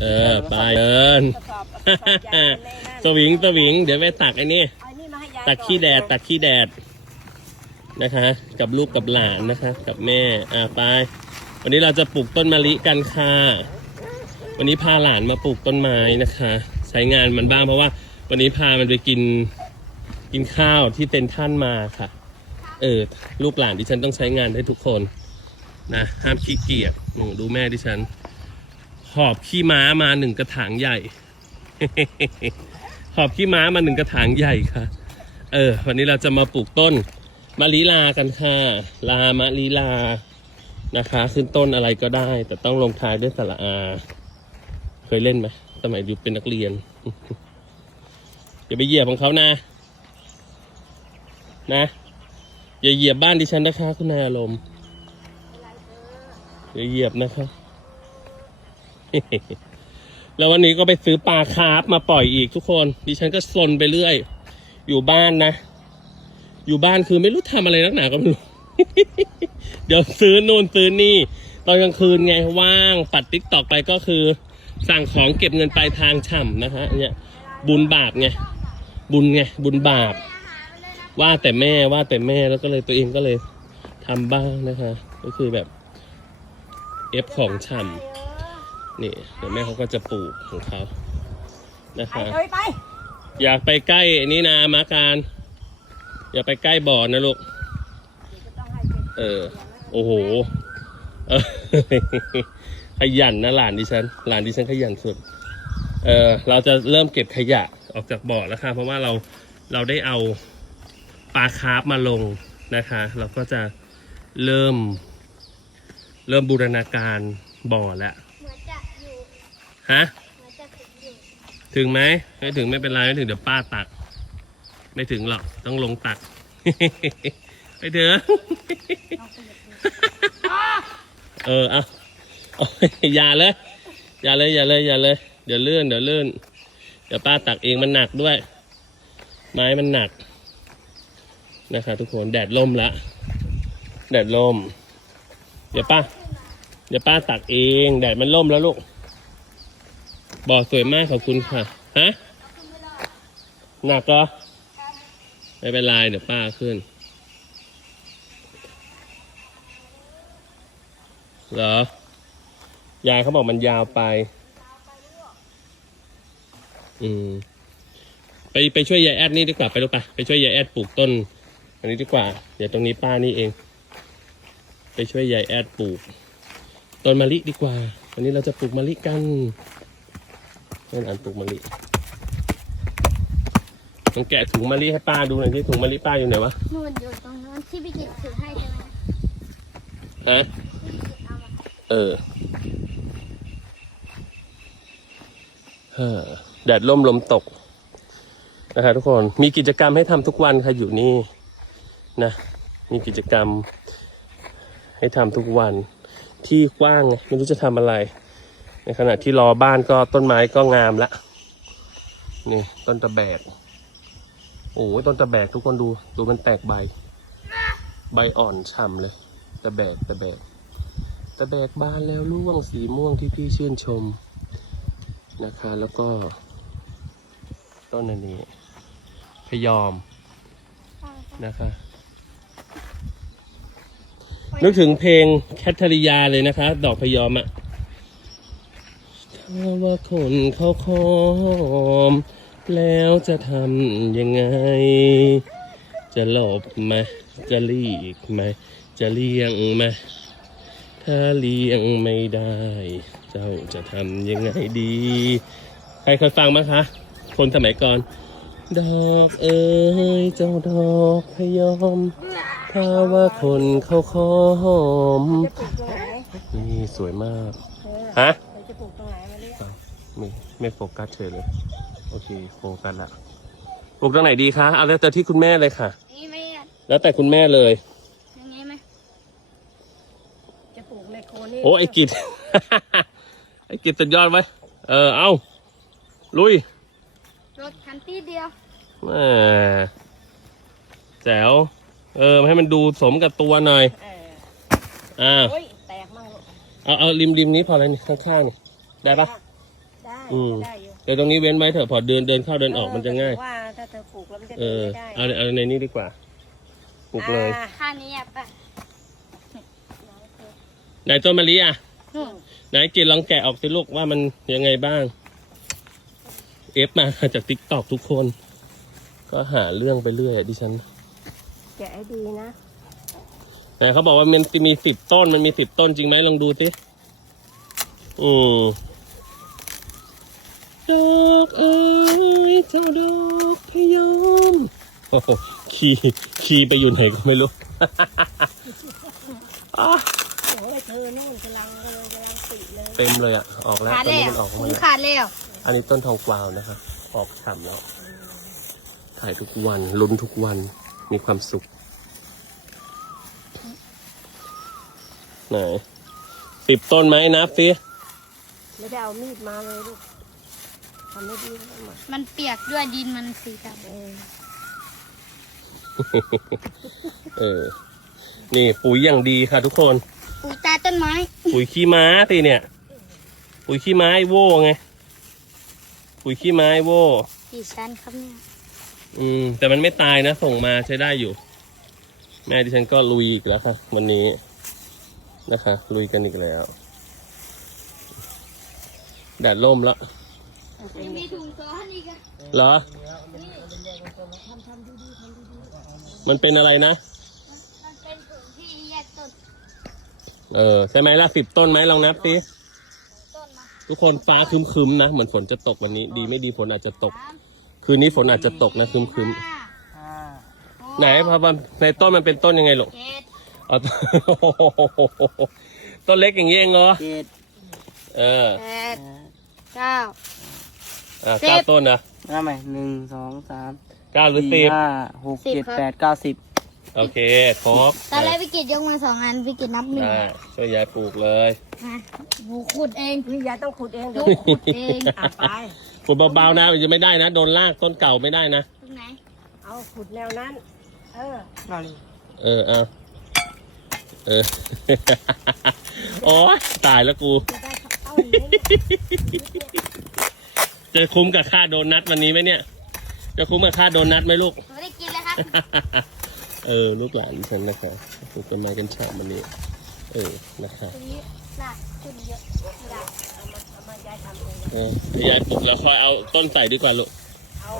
เออ ไปเดินกระสอบกระสอบใหญ่ในนั่นสวิงสวิง เดี๋ยวไปตักไอ้นี่ เอานี่มาให้ยายตักขี้แดดอนตักขี้แดดนะคะ กับลูกกับหลานนะคะ กับแม่ อ่าไป วันนี้เราจะปลูกต้นมะลิกันค่ะ วันนี้พาหลานมาปลูกต้นไม้นะคะ ใช้งานมันบ้างเพราะว่า วันนี้พามันไปกินกินข้าวที่เต็นท่านมาค่ะ เออ ลูกหลานดิฉันต้องใช้งานได้ทุกคนนะห้ามขี้เกียจหนูดูแม่ดิฉัน หอบขี้ม้ามาหนึ่งกระถางใหญ่ หอบขี้ม้ามาหนึ่งกระถางใหญ่ค่ะ เออ วันนี้เราจะมาปลูกต้นมะลิลากันค่ะ ลามะลิลานะคะ ขึ้นต้นอะไรก็ได้ แต่ต้องลงท้ายด้วยสระอา เคยเล่นไหมสมัยอยู่เป็นนักเรียนอย่าไปเหยียบของเขานะ นะ อย่าเหยียบบ้านดิฉันนะคะ คุณนายอารมณ์อย่าเหยียบนะคะ แล้ววันนี้ก็ไปซื้อปลาคาร์ฟมาปล่อยอีกทุกคน ดิฉันก็ซนไปเรื่อย อยู่บ้านนะ อยู่บ้านคือไม่รู้ทำอะไรนักหนาก็ไม่รู้ เดี๋ยวซื้อนู่นซื้อนี่ ตอนกลางคืนไงว่างปัดติ๊กตอกไปก็คือ สั่งของเก็บเงินปลายทางฉ่ำนะคะเนี่ยบุญบาปไงบุญไงบุญบาป ว่าแต่แม่ว่าแต่แม่แล้วก็เลยตัวเองก็เลยทำบ้างนะคะ ก็คือแบบเอฟของฉ่ำ นี่เดี๋ยวแม่เขาก็จะปลูกของเขานะไปคะ เอ้ยไป อยากไปใกล้นี่นามาการ อย่าไปใกล้บ่อนะลูก เออ โอ้โหเออขยันนะหลานดิฉัน หลานดิฉันขยันสุด เออเราจะเริ่มเก็บขยะออกจากบ่อแล้วค่ะ เพราะว่าเราเราได้เอาปลาคาร์ฟมาลงนะคะ เราก็จะเริ่ม เริ่มบูรณาการบ่อแล้ว เหมือนจะอยู่ ฮะ ถึงไหมไม่ถึงไม่เป็นไรไม่ถึงเดี๋ยวป้าตัก ไม่ถึงหรอกต้องลงตัก ไม่ถึง เออเอาอย่าเลย อย่าเลยอย่าเลยอย่าเลย เดี๋ยวเลื่อนเดี๋ยวเลื่อนเดี๋ยวป้าตักเองมันหนักด้วย ไม้มันหนักนะคะทุกคนแดดล่มละแดดล่ม เดี๋ยวป้า เดี๋ยวป้าตักเอง แดดมันล่มแล้วลูก บ่อสวยมากขอบคุณค่ะ ฮะ หนักเหรอ ไม่เป็นไรเดี๋ยวป้าขึ้น เหรอ ยายเขาบอกมันยาวไป อืม ไปไปช่วยยายแอดนี่ดีกว่าไปลูกไปไปช่วยยายแอดปลูกต้น อันนี้ดีกว่า เดี๋ยวตรงนี้ป้านี่เอง ไปช่วยยายแอดปลูก ต้นมะลิดีกว่า วันนี้เราจะปลูกมะลิกัน ให้หลานปลูกมะลิต้องแกะถุงมะลิให้ป้าดูหน่อยที่ถุงมะลิป้าอยู่ไหนวะนู่นอยู่ตรงนู้นที่พี่กิตถือให้ใช่ไหมฮะพี่กิตเอามาเออเฮ้อแดดล่มลมตกนะคะทุกคนมีกิจกรรมให้ทำทุกวันค่ะอยู่นี่นะ มีกิจกรรมให้ทำทุกวันที่กว้างไงไม่รู้จะทำอะไร ในขณะที่รอบ้านก็ต้นไม้ก็งามละนี่ต้นตะแบก โอ้ยต้นตะแบกทุกคนดู ดูมันแตกใบ ใบอ่อนฉ่ำเลย ตะแบกตะแบก ตะแบกบานแล้วร่วงสีม่วงที่พี่ชื่นชมนะคะ แล้วก็ ต้นอันนี้ พยอมนะคะ นึกถึงเพลงแคทเธอริยาเลยนะคะ ดอกพยอมอะ ว่าคนเขาคอม แล้วจะทำยังไง จะหลบไหมจะหลีกไหมจะเลี่ยงไหมถ้าเลี้ยงไม่ได้ เจ้าจะทำยังไงดี ใครเคยฟังไหมคะ คนสมัยก่อน ดอกเอ๋ยเจ้าดอกพยอม ถ้าว่าคนเขาขอม นี่สวยมาก ฮะ ไม่ไม่โฟกัสเฉยเลย โอเคโฟกัสละปลูกตรงไหนดีคะเอาแล้วแต่ที่คุณแม่เลยค่ะ นี่ไม่อยากแล้วแต่คุณแม่เลย อย่างงี้ไหมจะปลูกในโคนนี่โอ้ไอ้กิจ ไอ้กิจสุดยอดไว้ยเออเอาลุยรถคันที่เดียวแหม่แจ๋วเออให้มันดูสมกับตัวหน่อยเอออ่าโอ้ยแตกมั่งลูกเอาเอาริมริมนี้พอแล้วนี่ข้างๆนี่ได้ปะ อืม ได้อยู่เดี๋ยวตรงนี้เว้นไว้เถอะพอเดินเดินเข้าเดินออกมันจะง่าย ว่าถ้าเธอปลูกแล้วมันจะเอเดินอไม่ได้เอาเอาในนี้ดีกว่าปลูกเลยอ่าค่านี้อะป่ะไหนต้นมะลิอะนู่นไหนกินลองแกะออกสิลูกว่ามันยังไงบ้าง เอฟมาจากติ๊กตอกทุกคน ก็หาเรื่องไปเรื่อยอะดิฉัน แกะให้ดีนะแต่เขาบอกว่ามันมีสิบต้นมันมีสิบต้นจริงไหมลองดูสิอืม ดอกเอ้ยเจ้าดอกพยอมโอ้โหขี่ขี่ไปอยู่ไหนก็ไม่รู้อะโอ้ยเธอนู่นกำลังเลยกำลังติเลยเต็มเลยอะ ออกแล้วขาดต้นแล้นี้วมันออกมาคุณแล้วขาดแล้วอันนี้ต้นทองกวาวนะครับ ออกฉ่ำแล้ว ถ่ายทุกวันลุ้นทุกวันมีความสุข ไหนสิบต้นไหมนับสิไม่ได้เอามีดมาเลยลูก ทำไม่ดีทั้งหมดมันเปียกด้วยดินมันสีดเออเออ นี่ปุ๋ยอย่างดีค่ะทุกคนำปุ๋ยตาต้นไม้ ปุ๋ยขี้ม้าสิเนี่ย ปุ๋ยขี้ม้าไอ้โว่ไง ปุ๋ยขี้ม้าไอ้โว่กี่ชั้นครับเนี่ยอืม แต่มันไม่ตายนะ ส่งมาใช้ได้อยู่ แม่ดิฉันก็ลุยอีกแล้วค่ะ วันนี้นะคะ ลุยกันอีกแล้ว แดดล่มแล้ว ยังมีถุงซ้อนอีกอะเหรอ มันเป็นอะไรนะมันเป็นถุงที่แยกต้นเออ ใช่ไหมล่ะสิบต้นไหมลองนับสิต้นมาทุกคนฟ้าครึมๆนะ เหมือนฝนจะตกวันนี้ ดีไม่ดีฝนอาจจะตก สามคืนนี้ฝนอาจจะตกนะครึมห้าๆไหนพอมันในต้นมันเป็นต้นยังไงลูกเจ็ดเอาต้นเล็กอย่างนี้เองเหรอ เจ็ดเออ แปดเก้า อะสิบเก้าต้นนะน้าใหม่หนึ่งสองสามเก้าหรือสิสี่บห้าหกสิบเจ็ดครับแปดเก้าสิบโอเคครบตอนแรกพี่กิจยกมาสองอันพี่กิจนับหนึ่งได้ช่วยยายปลูกเลยนะบูขุดเองพี่ยายต้องขุดเองดูดูขุดเองอะไป ปลูกเบาๆนะมันจะไม่ได้นะ โดนลากต้นเก่าไม่ได้นะ ตรงไหนเอาขุดแนวนั้น เออ นั่นนี่เออเอาเออ โอ้ยตายแล้วกูจะได้เอาอย่างนี้ จะคุ้มกับค่าโดนัทวันนี้ไหมเนี่ย จะคุ้มกับค่าโดนัทไหมลูกหนูได้กินแล้วครับ เออ ลูกหลานดิฉันนะคะปลูกต้นไม้กันฉ่ำวันนี้ เออ นะคะตรงนี้น่าขึ้นเยอะไม่ได้เอามายายทำเองเออยายปลูกแล้วค่อยเอาต้นใส่ดีกว่าลูก เอา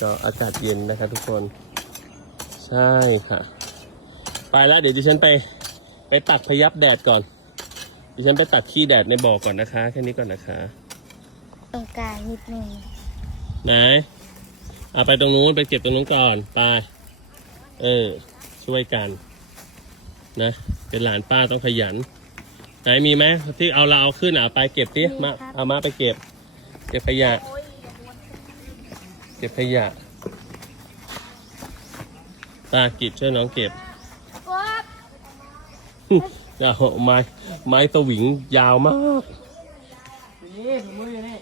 ก็อากาศเย็นนะคะทุกคน ใช่ค่ะ ไปแล้วเดี๋ยวดิฉันไป ไปตักพยับแดดก่อน ดิฉันไปตักขี้แดดในบ่อก่อนนะคะ แค่นี้ก่อนนะคะ ตรงกลางนิดนึงไหนเอาไปตรงนู้นไปเก็บตรงนู้นก่อนไปเออ ช่วยกัน นะ เป็นหลานป้าต้องขยัน ไหนมีไหมที่เอาเราเอาขึ้นอะไปเก็บดิมาเอามาไปเก็บ เก็บขยะ เก็บขยะตากิบช่วยน้องเก็บป๊บ เอาไม้ไม้ตะหวิงยาวมากนี่ถุงมืออยู่นี่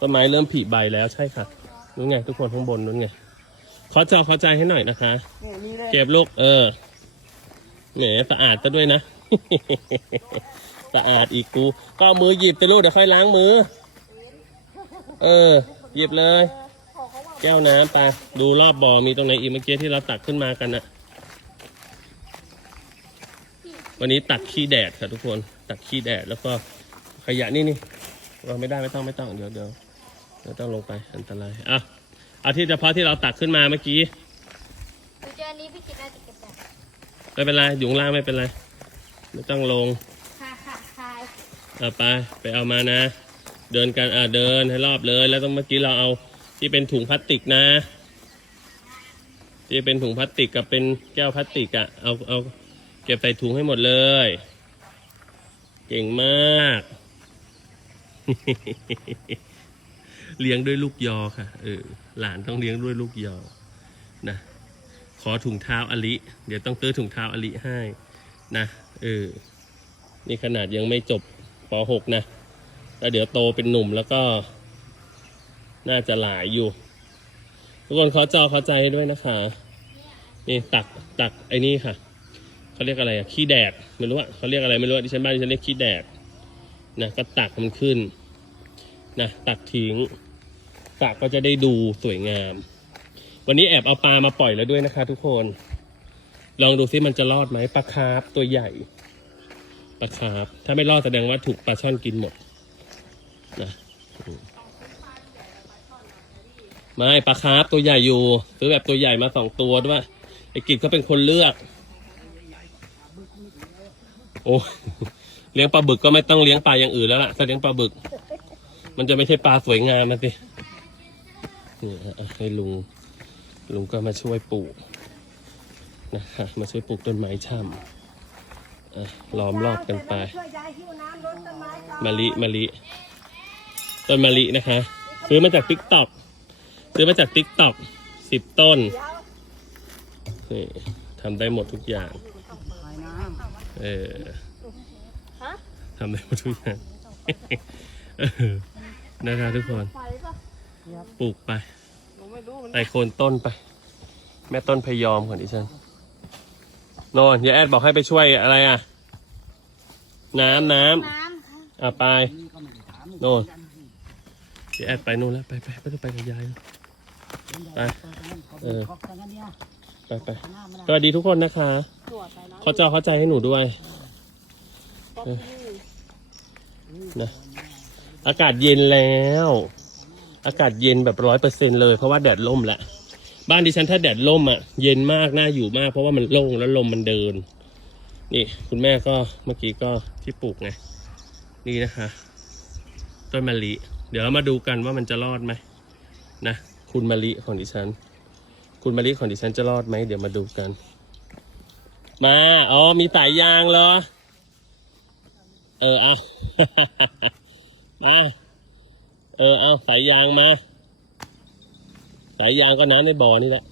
ต้นไม้เริ่มผลิใบแล้วใช่ค่ะนู้นไง ทุกคนข้างบนนู้นไงขอจอขอใจให้หน่อยนะคะ นี่นี่เลยเก็บลูกเออแหมสะอาดซะด้วยนะ สะอาดอีกกูก็เอามือหยิบไปลูกเดี๋ยวค่อยล้างมือ เออ หยิบเลย แก้วน้ำไปดูรอบบ่อมีตรงไหนอีกเมื่อกี้ที่เราตักขึ้นมากันอะ วันนี้ตักขี้แดดค่ะทุกคน ตักขี้แดดแล้วก็ขยะนี่นี่เราไม่ได้ไม่ต้องไม่ต้องเดี๋ยวเดี๋ยวเดี๋ยวต้องลงไปอันตรายอะเอาที่เฉพาะที่เราตักขึ้นมาเมื่อกี้หนูเจออันนี้พี่กิจน่าจะเก็บได้ไม่เป็นไรอยู่ข้างล่างไม่เป็นไรไม่ต้องลงค่ะค่ะคายเอาไปไปเอามานะ เดินกันอ่าเดินให้รอบเลย แล้วต้องเมื่อกี้เราเอาที่เป็นถุงพลาสติกนะที่เป็นถุงพลาสติกกับเป็นแก้วพลาสติกอะเอาเอา เก็บใส่ถุงให้หมดเลย เก่งมาก เลี้ยงด้วยลูกยอค่ะ เออ หลานต้องเลี้ยงด้วยลูกยอ นะ ขอถุงเท้าอลิ เดี๋ยวต้องซื้อถุงเท้าอลิให้ นะ เออ นี่ขนาดยังไม่จบป .6 นะ แล้วเดี๋ยวโตเป็นหนุ่มแล้วก็ น่าจะหลายอยู่ ทุกคนขอจอเข้าใจด้วยนะคะ นี่ตักตักไอ้นี่ค่ะ เขาเรียกอะไรอะขี้แดดไม่รู้อะเขาเรียกอะไรไม่รู้อะดิฉันบ้านดิฉันเรียกขี้แดดนะก็ตักมันขึ้นนะตักทิ้งสระก็จะได้ดูสวยงาม วันนี้แอบเอาปลามาปล่อยแล้วด้วยนะคะ ทุกคน ลองดูซิมันจะรอดไหมปลาคาร์ฟตัวใหญ่ปลาคาร์ฟถ้าไม่รอดแสดงว่าถูกปลาช่อนกินหมดนะไม่ปลาคาร์ฟตัวใหญ่อยู่ซื้อแบบตัวใหญ่มาสองตัวด้วยไอ้กิจเขาเป็นคนเลือก โอ้เลี้ยงปลาบึกก็ไม่ต้องเลี้ยงปลาอย่างอื่นแล้วล่ะถ้าเลี้ยงปลาบึก มันจะไม่ใช่ปลาสวยงามนะสินี่ให้ลุงลุงก็มาช่วยปลูกนะคะมาช่วยปลูกต้นไม้ช่ำล้อมรอบกันไปมะลิมะลิต้นมะลินะคะ ซื้อมาจากติ๊กต็อกซื้อมาจากติ๊กต็อกสิบต้นนี่ทำได้หมดทุกอย่าง เออฮะทำได้หมดทุกอย่างเออนะคะทุกคนไปปะปลูกไปหนูไม่รู้มันใส่โคนต้นไป แม่ต้นพยอมของดิฉันโนนยายแอดบอกให้ไปช่วยอะไรอะ น้ำน้น้ำค่ะำอะไปำนี่ก็ไม่ได้ถามโน่นยายแอดไปนู่นแล้ว ไปไปไปไปกับยาย ไป เออขอบคุณกันเนี่ย ไปไปหน้ามันสวัสดีทุกคนนะคะตรวจไปนะเขาจะเข้าใจให้หนูด้วยก็ที่นะอากาศเย็นแล้ว อากาศเย็นแบบร้อยเปอร์เซ็นเลย เพราะว่าแดดล่มแหละบ้านดิฉันถ้าแดดล่มอะเย็นมากน่าอยู่มาก เพราะว่ามันโล่งแล้วลมมันเดิน นี่ คุณแม่ก็เมื่อกี้ก็ที่ปลูกไงนี่นะคะ ต้นมะลิ เดี๋ยวเรามาดูกันว่ามันจะรอดไหมนะ คุณมะลิของดิฉัน คุณมะลิของดิฉันจะรอดไหมเดี๋ยวมาดูกัน มาอ๋อมีสายยางเหรอ เออเอามาเออเอาสายยางมา สายยางก็น้ำในบ่อนี่แหละ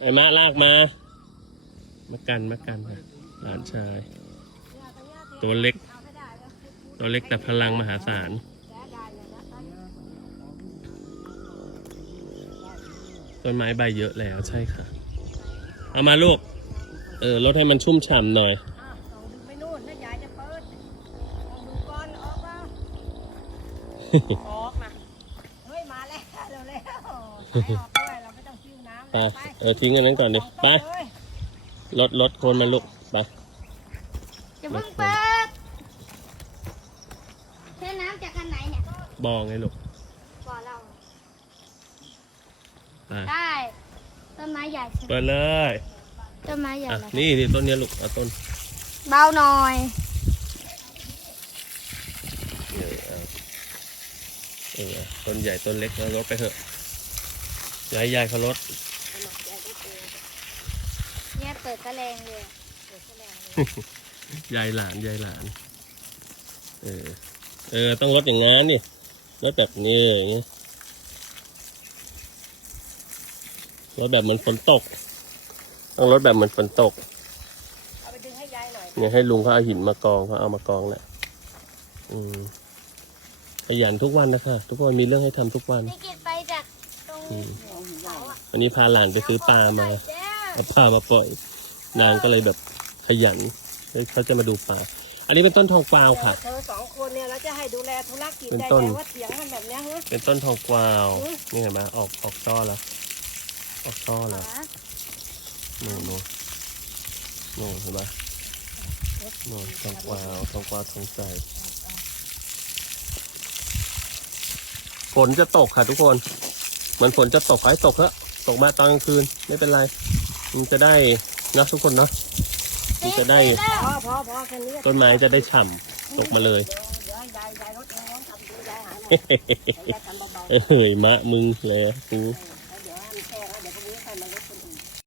ไอ้มะลากมา มากันมากันนะหลานชาย ตัวเล็ก ตัวเล็กแต่พลังมหาศาล ต้นไม้ใบเยอะแล้วใช่ค่ะ เอามาลูก เออลดให้มันชุ่มฉ่ำหน่อยอะลองดูไปนู่นถ้ายายจะเปิดลองดูก่อนออกมาออกนะเฮ้ยมาแล้วเร็วแล้วสายออกด้วยเราไม่ต้องหิ้วน้ำไปแล้วไปเออทิ้งอันนั้นก่อนดิไป เลยลดลดโคนมันลูกไปจะเพิ่งเปิดเทน้ำจากอันไหนเนี่ย บองไงลูก บ่อเรา ไปได้ ต้นไม้ใหญ่ใช่ไหมเปิดเลยต้นไม้ใหญ่อะเลยนี่นี่ต้นเนี้ยลูกเอาต้นเบาหน่อย เออเอาเออต้นใหญ่ต้นเล็กเราลดไปเถอะยายยายเขาลดเนี่ยเปิดกระแรงเลยยายหลานยายหลาน เออ เออต้องลดอย่างงั้นนี่ลดแบบนี้อย่างงี้ ลดแบบเหมือนฝนตก ต้องลดแบบเหมือนฝนตกเอาไปดึงให้ยายหน่อยเนี่ยให้ลุงเขาเอาหินมากองเขาเอามากองแหละอืมขยันทุกวันนะคะทุกคนมีเรื่องให้ทำทุกวันนี่กินไปจากตรงอืมเสาอะวันนี้พาหลานไปซื้อปลามาแจ้วเอาปลามาปล่อย นางก็เลยแบบขยันเฮ้ยเขาจะมาดูปลาอันนี้เป็นต้นทองกวาวค่ะ เธอสองคนเนี่ยเราจะให้ดูแลธุรกิจเป็นใหต้นญ่ๆว่าเถียงกันแบบเนี้ยฮะ เป็นต้นทองกวาวอืมนี่เห็นไหมออกออกช่อแล้ว ออกช่อแล้วหาโน่นโน่นโน่นเห็นไหมโน่นทองกวาวทองกวาวทองใจฝนจะตกค่ะทุกคนเหมันฝนจะตกขอให้ตกเถอะตกมาตอนกลางคืนไม่เป็นไร มันจะได้นะทุกคนเนาะมันจะได้ติแล้วพอพอพอแค่นี้ต้นไม้จะได้ฉ่ำตกมาเลยเดี๋ยวเดี๋ยวยายยายรถเองน้องทำดูยายหายหน่อยยายทำเบาเอ้ยมะมึงเลยกูๆ